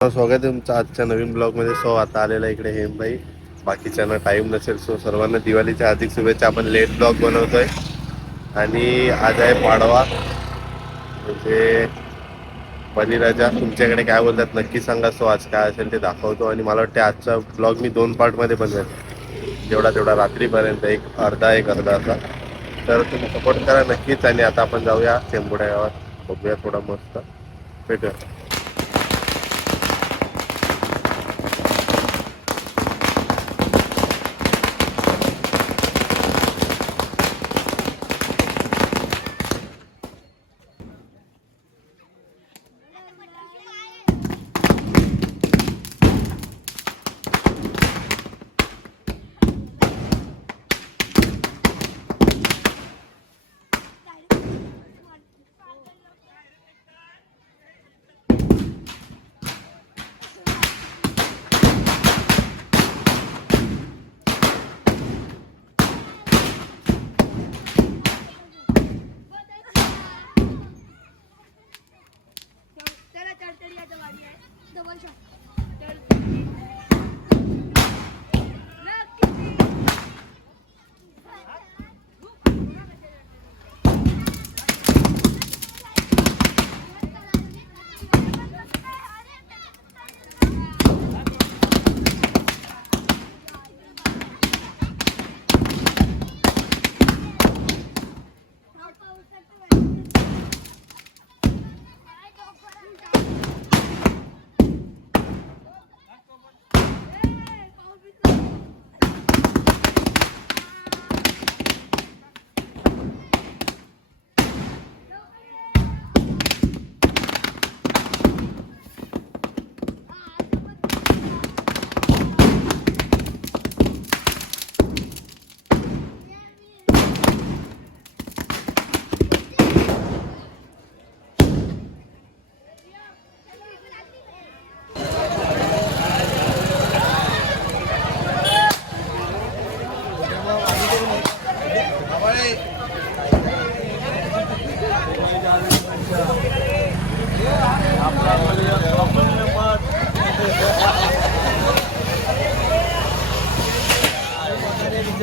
स्वागत आहे तुमचं आजच्या नवीन ब्लॉगमध्ये. सो आता आलेला इकडे हेमबाई. बाकीच्यांना टाईम नसेल सो सर्वांना दिवाळीच्या हार्दिक शुभेच्छा. आपण लेट ब्लॉग बनवतोय. आणि आज आहे पाडवा. म्हणजे बलिराजा तुमच्याकडे काय बोलतात नक्की सांगा. सो आज काय असेल ते दाखवतो. आणि मला वाटते आजचा ब्लॉग मी दोन पार्टमध्ये बनवेल जेवढा तेवढा रात्रीपर्यंत एक अर्धा एक अर्धा असा. तर तुम्ही सपोर्ट करा नक्कीच. आणि आता आपण जाऊया. टेंबुड्या गावात. बघूया थोडा मस्त. भेटूया. आहे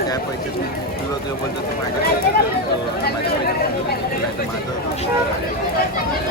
त्या पैसे तुला ते बोलतो माझ्या पैसे माझ्या पैसे माझं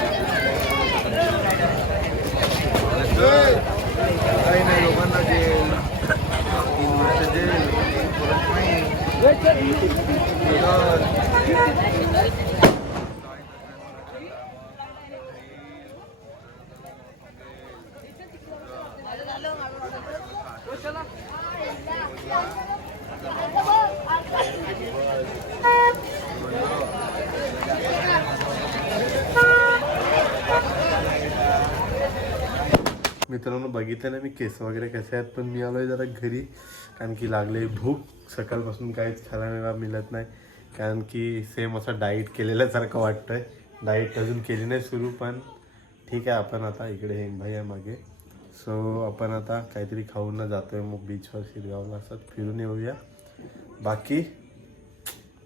मित्रांनो बघितलं ना मी केस वगैरे कसे आहेत पण मी आलोय जरा घरी. कारण की लागले भूक सकाळपासून काहीच खायला मिळत नाही. कारण की सेम असं डाईट केलेल्यासारखं वाटतंय. डाईट अजून केली नाही सुरू पण ठीक आहे आपण आता इकडे हेम भाई आहे मागे. सो आपण आता काहीतरी खाऊन जातोय मग बीचवर शिरगावला असं फिरून येऊया. बाकी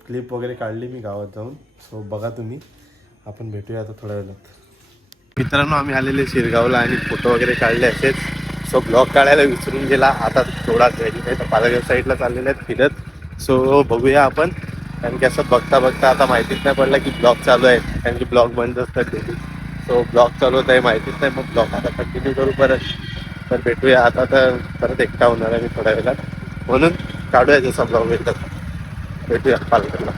क्लिप वगैरे काढली मी गावात जाऊन. सो बघा तुम्ही. आपण भेटूया आता थोड्या वेळात. मित्रांनो आम्ही आलेले शिरगावला आणि फोटो वगैरे काढले असेच. सो ब्लॉग काढायला विसरून गेला. आता थोडा घरी नाही तर पालघर साईडला चाललेले आहेत फिरत. सो बघूया आपण. कारण की असं बघता बघता आता माहितीच नाही पडलं की ब्लॉग चालू आहे. कारण की ब्लॉग बंद असतात डेली सो ब्लॉग चालू होत आहे माहितीच नाही. मग ब्लॉग आता कंटिन्यू करू परत. तर भेटूया. आता तर परत एकटा होणार आहे मी थोड्या वेळात. म्हणून काढूया जसा ब्लॉग एकदा. भेटूया पालघरला.